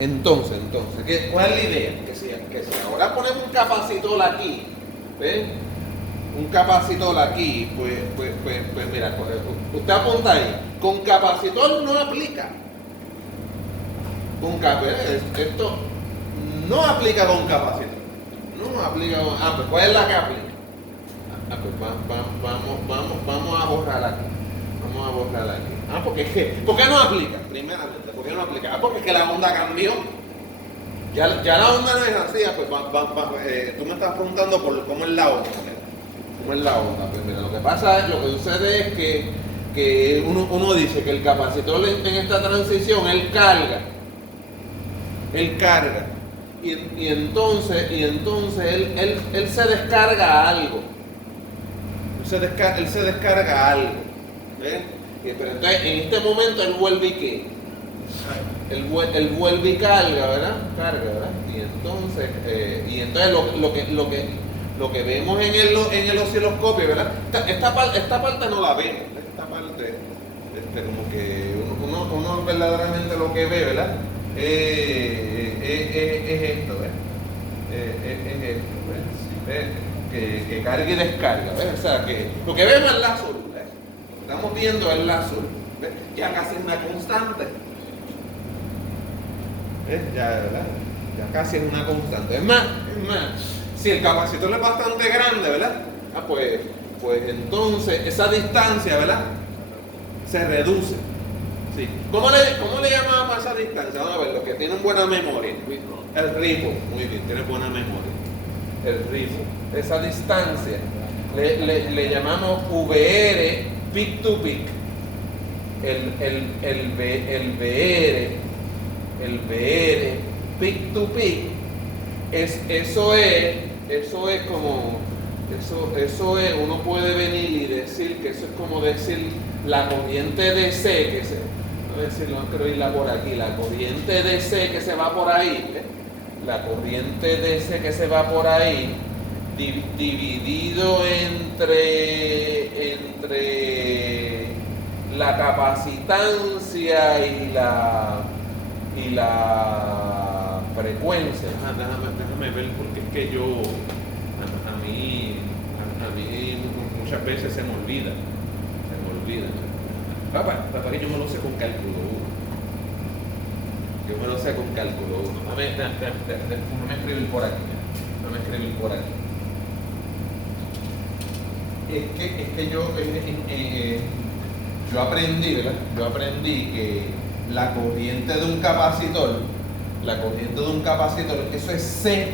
Entonces, ¿cuál es la idea? Que si ahora ponemos un capacitor aquí, ¿ves? Un capacitor aquí, pues mira, usted apunta ahí, con capacitor no aplica. Esto no aplica con capacitor. No aplica con. Pues ¿cuál es la que aplica? Vamos a borrar aquí. Vamos a borrar aquí. ¿Por qué no aplica? Primeramente, ¿por qué no aplica? Porque es que la onda cambió. Ya la onda no es así, pues tú me estás preguntando por cómo es la onda. ¿Cómo es la onda? Pues mira, lo que sucede es que uno dice que el capacitor en esta transición, él carga. Y entonces él se descarga algo. Él se descarga algo. ¿Ves? Pero entonces en este momento él vuelve y ¿qué? Él vuelve y carga, ¿verdad? Y entonces lo que vemos en el osciloscopio, ¿verdad? Esta parte no la vemos. Esta parte, como que uno verdaderamente lo que ve, ¿verdad? Es esto, ¿ves? Es esto, ¿ves? Que carga y descarga, ¿ves? O sea, que lo que vemos es la azul, ¿ves? Lo que estamos viendo es la azul, ¿ves? Ya casi es una constante. ¿Ves? ¿Verdad? Ya casi es una constante. Es más, si el capacitor es bastante grande, ¿verdad? Pues entonces esa distancia, ¿verdad? Se reduce. Sí. ¿Cómo le llamamos a esa distancia? Vamos a ver, los que tienen buena memoria. El rifo. Muy bien, tiene buena memoria. El rifo. Esa distancia le llamamos VR peak to peak. El VR peak to peak. Eso es como. Eso es, uno puede venir y decir que eso es como decir la corriente DC no quiero irla por aquí, la corriente DC que se va por ahí, ¿eh? La corriente DC que se va por ahí, dividido entre la capacitancia y la frecuencia. Déjame ver, porque es que a mí muchas veces se me olvida. Papá, que yo me lo sé con cálculo 1. Déjame escribir por aquí. Es que yo aprendí, ¿verdad? Que la corriente de un capacitor, eso es C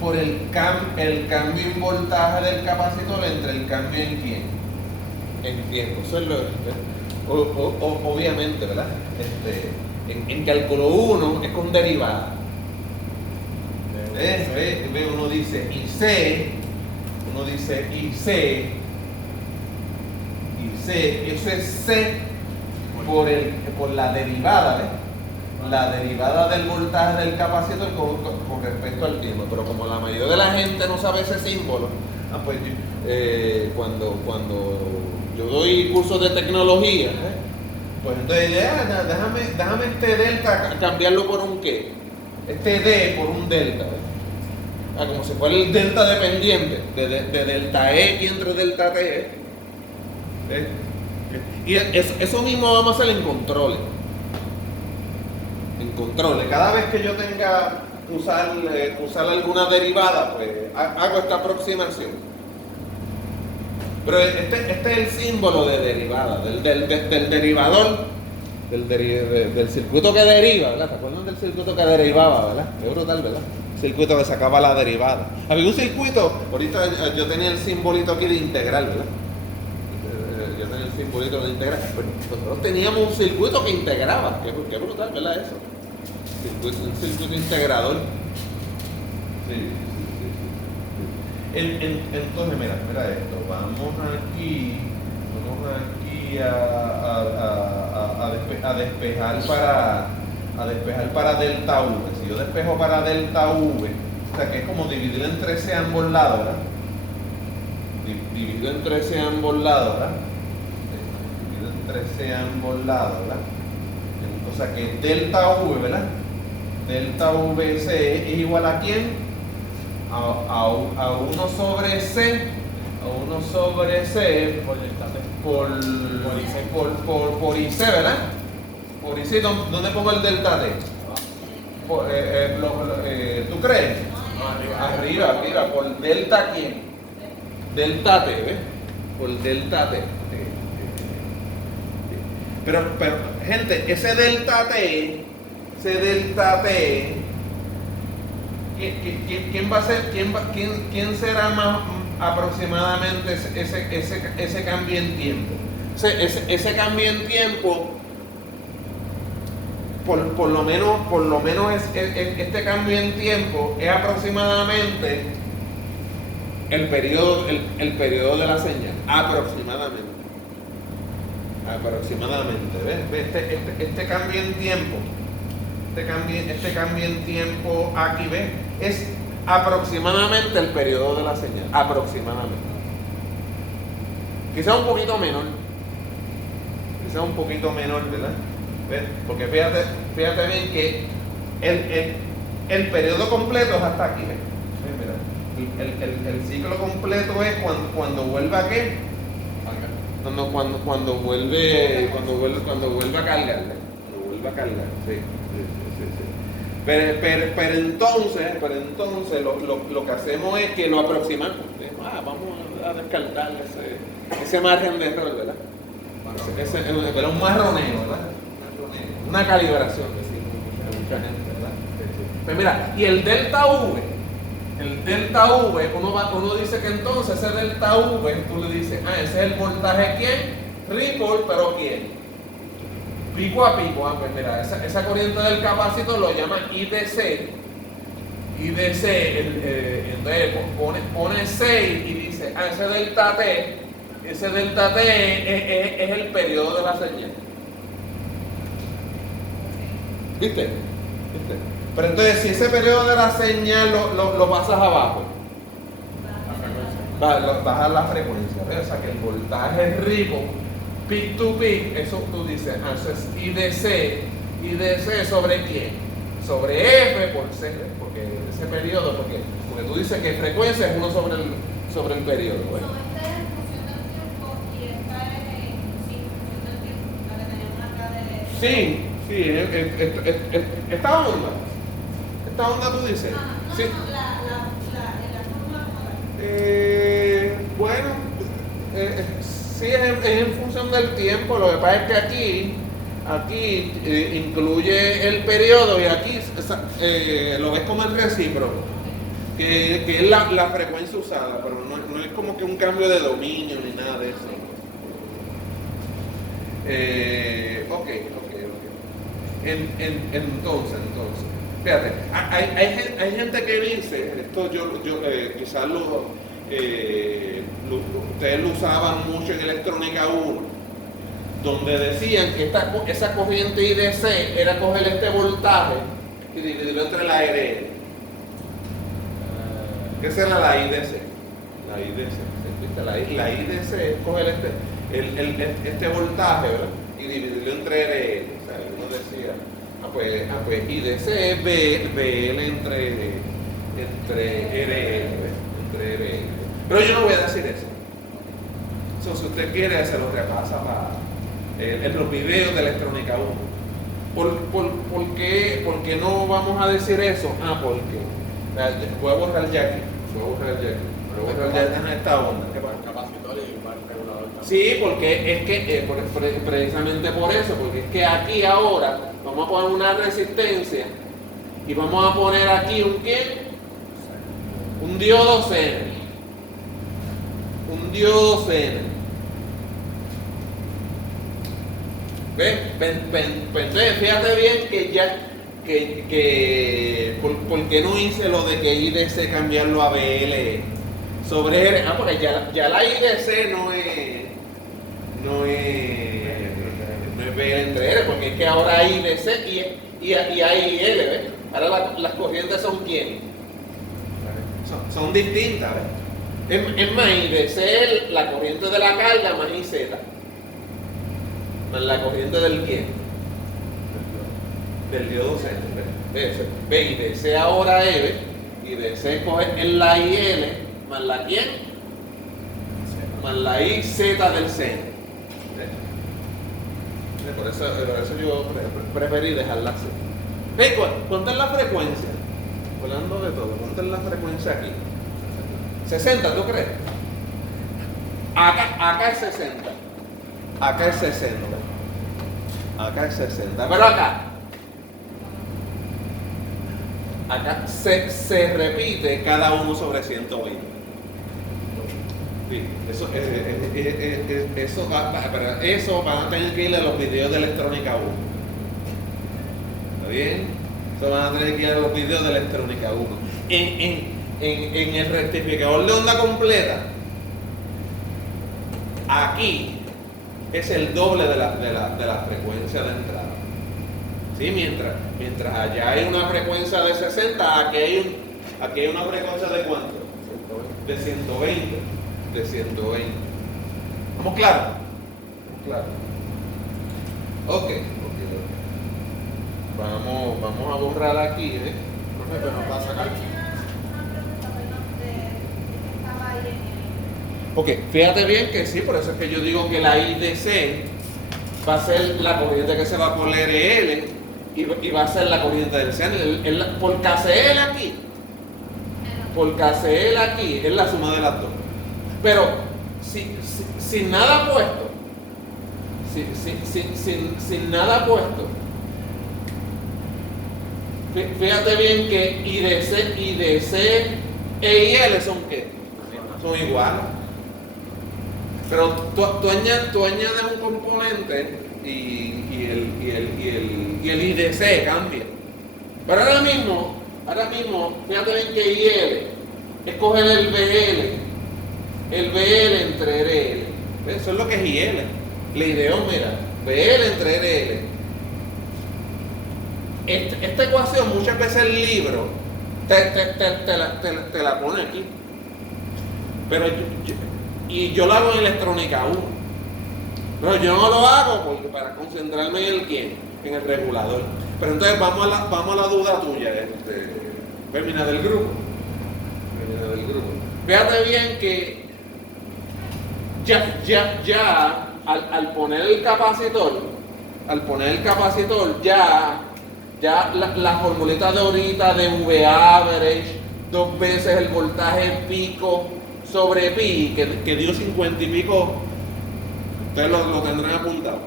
por el cambio en voltaje del capacitor entre el cambio en quién. En tiempo. Eso es obviamente, ¿verdad? En cálculo 1 es con derivada. Uno dice IC, eso es C por la derivada, ¿ves? La derivada del voltaje del capacitor con respecto al tiempo. Pero como la mayoría de la gente no sabe ese símbolo, pues cuando yo doy cursos de tecnología, pues entonces déjame este delta cambiarlo por un qué, este D por un delta, como si fuera el delta dependiente de delta X entre delta T, y eso mismo vamos a hacer en controles. Cada vez que yo tenga usar alguna derivada, pues hago esta aproximación. Pero este es el símbolo de derivada, del derivador, del circuito que deriva, ¿verdad? ¿Te acuerdan del circuito que derivaba, verdad? Es brutal, ¿verdad? Circuito que sacaba la derivada. Había un circuito, ahorita yo tenía el simbolito aquí de integral, ¿verdad? Yo tenía el simbolito de integral. Pero nosotros teníamos un circuito que integraba, qué brutal, ¿verdad? Eso. Un circuito integrador. Sí. Entonces, mira esto. Vamos aquí a despejar para delta V. Si yo despejo para delta V, o sea que es como dividir entre C ambos lados, ¿verdad? Dividido entre C ambos lados, ¿verdad? O sea que delta V, ¿verdad? delta VC es igual a quién? A 1 sobre C, a 1 sobre C por IC, ¿verdad? Por IC, ¿dónde pongo el delta T? ¿Tú crees? Arriba, por delta quién? Delta T, ¿ves? Por delta T. Pero, gente, ese delta T, ¿quién va a ser, quién será más aproximadamente ese cambio en tiempo? Ese cambio en tiempo, por lo menos este cambio en tiempo es aproximadamente el periodo de la señal, aproximadamente, ¿ves? Este cambio en tiempo, este cambio en tiempo aquí, ¿ves? Es aproximadamente el periodo de la señal, aproximadamente. Quizá un poquito menor, ¿verdad? ¿Ves? Porque fíjate bien que el periodo completo es hasta aquí, ¿ves? Mira, el ciclo completo es cuando vuelva a qué? Cuando vuelve a cargar, sí. Pero entonces lo que hacemos es que lo aproximamos. Vamos a descartar ese margen de error, ¿verdad? Pero un marroneo, ¿verdad? Una calibración, decimos mucha gente, ¿verdad? Pues mira, y el delta V, uno dice que entonces ese delta V, tú le dices, ese es el voltaje ¿quién? Ripple, pero ¿quién? Pico a pico, pues mira, esa corriente del capacitor lo llama IDC. Entonces pone 6 y dice, ese delta T es el periodo de la señal. ¿Viste? Pero entonces, si ese periodo de la señal lo pasas abajo, bajas la frecuencia, ¿ves? O sea que el voltaje Ripple, peak to peak, eso tú dices, eso es IDC sobre quién? Sobre F por C, porque ese periodo, porque tú dices que frecuencia es 1 sobre el periodo. Bueno. Esta es en función del tiempo y esta es sin función del tiempo, la que tenemos acá de... Sí, esta onda tú dices. No, sí. la fórmula Bueno, sí es en función del tiempo. Lo que pasa es que aquí incluye el periodo y aquí lo ves como el recíproco, que es la frecuencia usada, pero no es como que un cambio de dominio ni nada de eso. Ok. Entonces, fíjate, hay gente que dice, esto yo quizás ustedes lo usaban mucho en electrónica 1, donde decían que esa corriente IDC era coger este voltaje y dividirlo entre la RL. ¿Qué será la IDC? La IDC es coger este voltaje, ¿verdad? Y dividirlo entre RL. O sea, uno decía, pues IDC es BL entre RL. Pero yo no voy a decir eso. Si usted quiere, se lo repasa en los videos de electrónica 1. ¿Por qué no vamos a decir eso? Porque voy a borrar ya aquí. En esta onda. Sí, porque es que precisamente por eso, porque es que aquí ahora vamos a poner una resistencia y vamos a poner aquí un diodo Zener. ¿Ves? Entonces fíjate bien que ¿por qué no hice lo de que IDC cambiarlo a BL sobre R? Porque ya la IDC no es BL entre R, porque es que ahora hay IDC y hay IL, ¿ves? Ahora las corrientes son ¿quién? Son distintas, ¿ves? Es más, IDC es la corriente de la carga más IZ. Más la corriente del ¿quién? Del diodo Zener, ¿ves? Ve y de C ahora L, y de C coge el la IL, más la quién, más la IZ del C. Por eso yo preferí dejarla así. Ve, ¿cuánto es la frecuencia? Hablando de todo, ¿cuánto es la frecuencia aquí? 60, ¿tú crees? Acá es 60. Acá es 60. Acá es 60. Pero acá se repite cada 1 sobre 120. Sí, eso van a tener que ir a los videos de electrónica 1. ¿Está bien? Eso van a tener que ir a los videos de electrónica 1. En el rectificador de onda completa, aquí es el doble de la frecuencia de entrada. ¿Sí? Mientras allá hay una frecuencia de 60, aquí hay una frecuencia de ¿cuánto? De 120. De 120. ¿Vamos claros? Claro. Ok. Vamos a borrar aquí, ¿eh? Pero nos va a sacar. Ok, fíjate bien que sí, por eso es que yo digo que la IDC va a ser la corriente que se va por LRL y va a ser la corriente del CN. Por KCL aquí, es la suma de las dos. Pero sin nada puesto, sin nada puesto, fíjate bien que IDC e IL son ¿qué? Son iguales. Pero tú añades un componente y el IDC cambia. Pero ahora mismo, fíjate bien que IL es coger el BL entre RL. Eso es lo que es IL. La idea, mira, BL entre RL. Esta ecuación muchas veces el libro te la pone aquí. Pero yo lo hago en electrónica 1. Pero yo no lo hago para concentrarme en el quién, en el regulador. Pero entonces vamos a la duda tuya, Fermina del grupo. Fíjate bien que ya al poner el capacitor, ya la formulita de ahorita de V average, 2 veces el voltaje pico sobre pi, que dio 50 y pico, ustedes lo tendrán apuntado.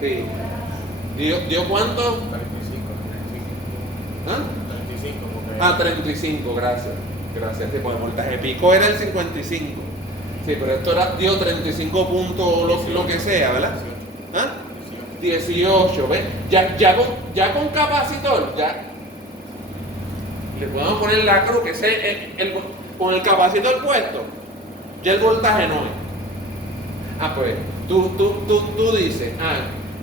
Sí. ¿Dio cuánto? 35. ¿Ah? 35, gracias. Sí, pues el voltaje pico era el 55. Sí, pero esto dio 35 puntos lo que sea, ¿verdad? 18, ¿ves? Ya con capacitor, ya le podemos poner la cruz, que es con el capacitor puesto, ya el voltaje no es. Pues tú dices,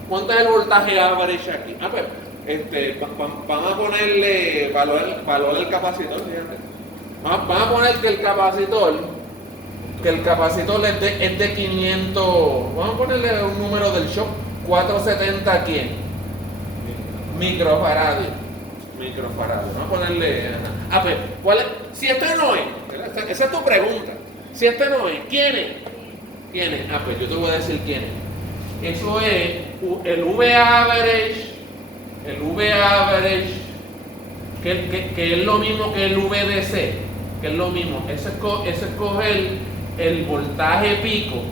¿cuánto es el voltaje average aquí? Pues, vamos a ponerle valor del capacitor, fíjate. Vamos a poner que el capacitor es de 500, vamos a ponerle un número del shock, 470 ¿quién? Microfaradio. Vamos a ponerle. Pues, ¿cuál es? Si este no es, esa es tu pregunta. Si este no es, ¿quién es? Pues yo te voy a decir quién es. Eso es el V average, que es lo mismo que el VDC, que es lo mismo. Ese es coger el voltaje pico,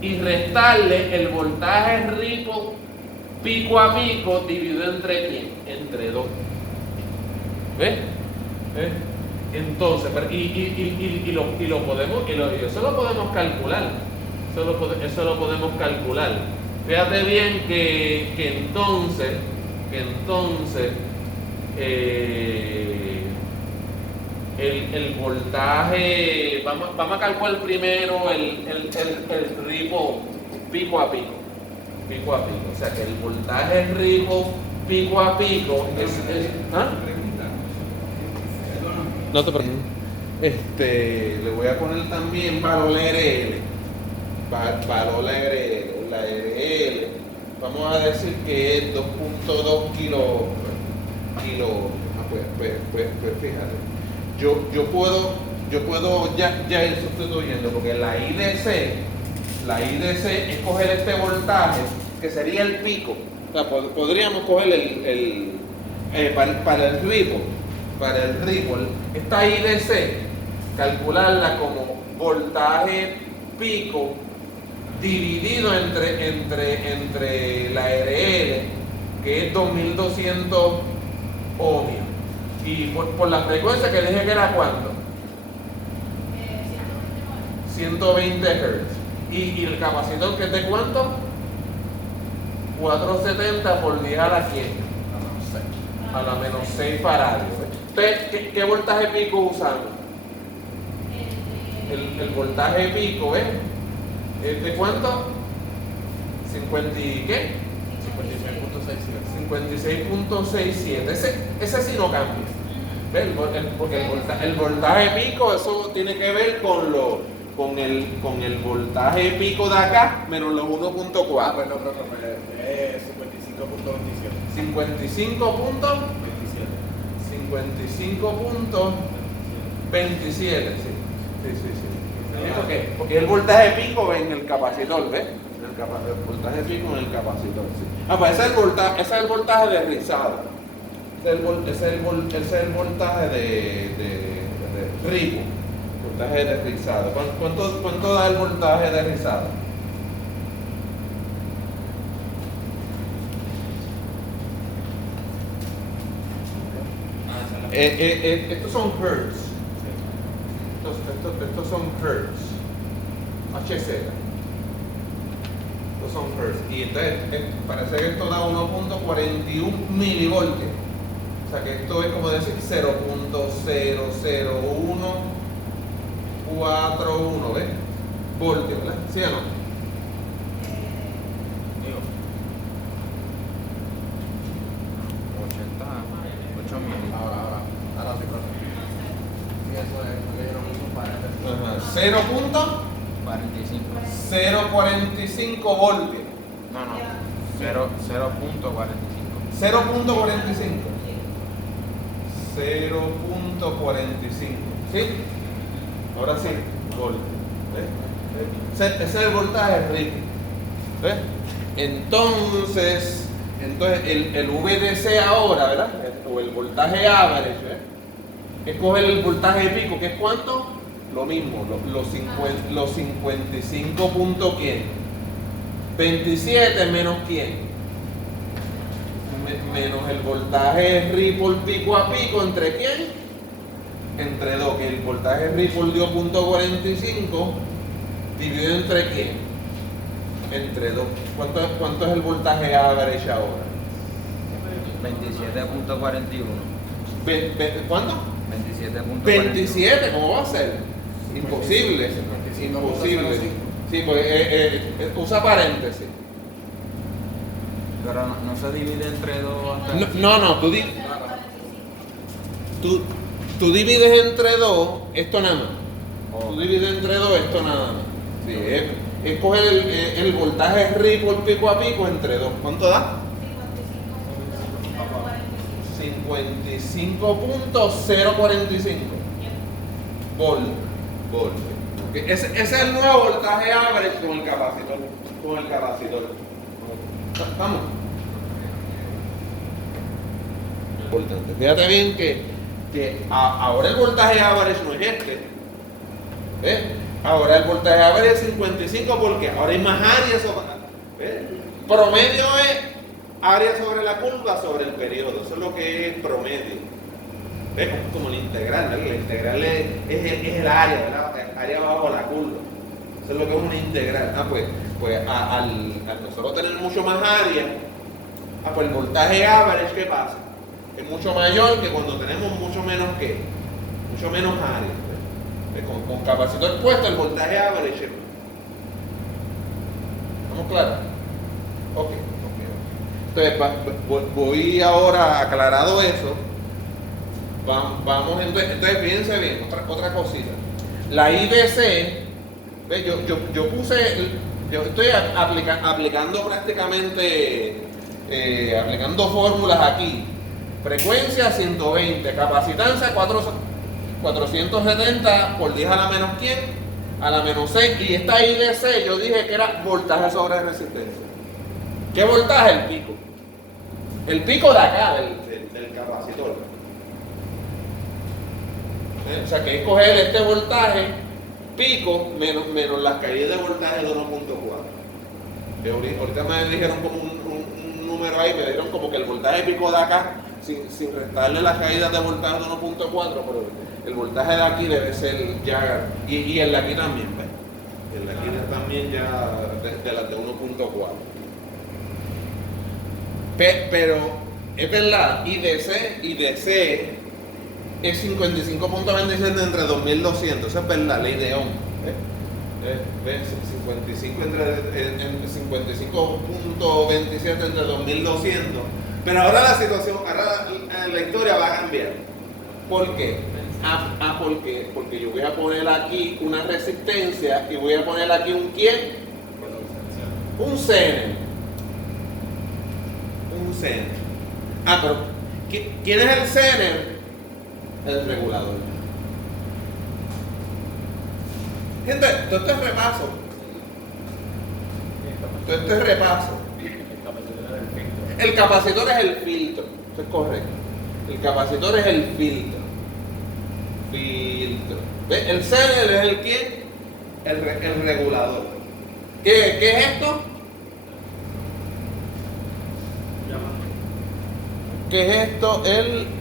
y restarle el voltaje pico a pico dividido entre ¿quién? Entre 2. ¿Ves? Entonces, lo podemos, eso lo podemos calcular. Eso lo podemos calcular. Fíjate bien que entonces el voltaje, vamos a calcular primero el ripo pico a pico. O sea que el voltaje ripo pico a pico no te preocupes. Le voy a poner también valor RL. La RL vamos a decir que es 2.2 kilo, pues fíjate, yo puedo ya ir sustituyendo, porque la IDC es coger este voltaje, que sería el pico. O sea, podríamos coger para el ripple, esta IDC, calcularla como voltaje pico dividido entre la RL, que es 2200 ohmios. Y por la frecuencia que dije que era ¿cuánto? 120 Hz. ¿Y el capacitor que es de cuánto? 470 por 10 a la 100. A la menos 6 faradios. Entonces, ¿qué voltaje pico usamos? El voltaje pico, ¿ves? ¿Es de cuánto? 50 y ¿qué? 56.67. Ese sí no cambia. ¿Ves? Porque el voltaje pico, eso tiene que ver con el voltaje pico de acá menos los 1.4. Bueno, es 55.27. 55.27, sí. Sí. Porque el voltaje pico en el capacitor, ¿ves? El voltaje pico en el capacitor, sí. Pues ese es el voltaje de rizado. Ese es el voltaje de ripple. Voltaje de rizado. ¿Cuánto da el voltaje de rizado? Estos son hertz. Estos son hertz. HZ. Estos son hertz. Y entonces parece que esto da 1.41 milivoltios. O sea que esto es como decir 0.00141, ¿ves? Voltios, ¿verdad? ¿Sí o no? Digo, 8 mil. Ahora sí, profe. Sí, eso es lo que yo no uso para Ajá. 0.045 voltios. No, 0.45. 0.45. 0.45. ¿Sí? Ahora sí, voltios. ¿Ves? Ese es el voltaje rico. ¿Ves? Entonces el VDC ahora, ¿verdad? O el voltaje average, ¿ves? Es coger el voltaje pico, que es ¿cuánto? Lo mismo, los 55 puntos, ¿quién? 27 menos ¿quién? Menos el voltaje ripple pico a pico, ¿entre quién? Entre 2, que el voltaje ripple dio .45, dividido entre quién? Entre 2. ¿Cuánto es el voltaje average ahora? 27.41. ¿Cuánto? 27.41. 27, ¿cómo va a ser? Imposible. Imposible. Sí, pues usa paréntesis. Pero no se divide entre 2 hasta... No, tú divides entre 2 esto nada más. Oh. Tú divides entre 2 esto nada más. Sí, es coger el voltaje ripple pico a pico entre 2. ¿Cuánto da? 55.045 volt. Ese es el nuevo voltaje average con el capacitor. Vamos. Importante. Fíjate bien que ahora el voltaje average no es este. ¿Ves? Ahora el voltaje average es 55 porque ahora hay más área sobre. Promedio es área sobre la curva sobre el periodo. Eso es lo que es promedio. ¿Ves? Como el integral, ¿no? El integral es el área, ¿verdad? El área bajo la curva. Eso es lo que es una integral. Al nosotros tener mucho más área, pues el voltaje average, ¿qué pasa? Es mucho mayor que cuando tenemos mucho menos área. ¿Ves? Con capacitor puesto, el voltaje average. ¿Estamos claros? Ok. Entonces, voy ahora aclarado eso. Vamos entonces fíjense bien, otra cosita. La IDC, ¿ves? Yo puse Yo estoy aplicando prácticamente, aplicando fórmulas aquí. Frecuencia 120, capacitancia 470 por 10 a la menos quién, a la menos 6. Y esta IDC yo dije que era voltaje sobre resistencia. ¿Qué voltaje? El pico. El pico de acá, del capacitor. O sea que es coger este voltaje pico menos las caídas de voltaje de 1.4. Ahorita me dijeron como un número ahí, me dijeron como que el voltaje pico de acá, sin restarle las caídas de voltaje de 1.4, pero el voltaje de aquí debe ser ya, y el de aquí también, ¿ves? El de aquí también ya de las de 1.4. Pero es verdad, IDC es 55.27 entre 2200, eso es verdad, ley de Ohm. 55 55.27 entre 2200. Pero ahora la situación, ahora la historia va a cambiar. ¿Por qué? Porque yo voy a poner aquí una resistencia y voy a poner aquí un ¿quién? Un Zener. Un Zener. Pero ¿quién es el Zener? El regulador. Gente, todo este repaso. El capacitor es el filtro. Eso es correcto. El capacitor es el filtro. ¿Ves? El Zener es el quién? El regulador. ¿Qué es esto? ¿Qué es esto? El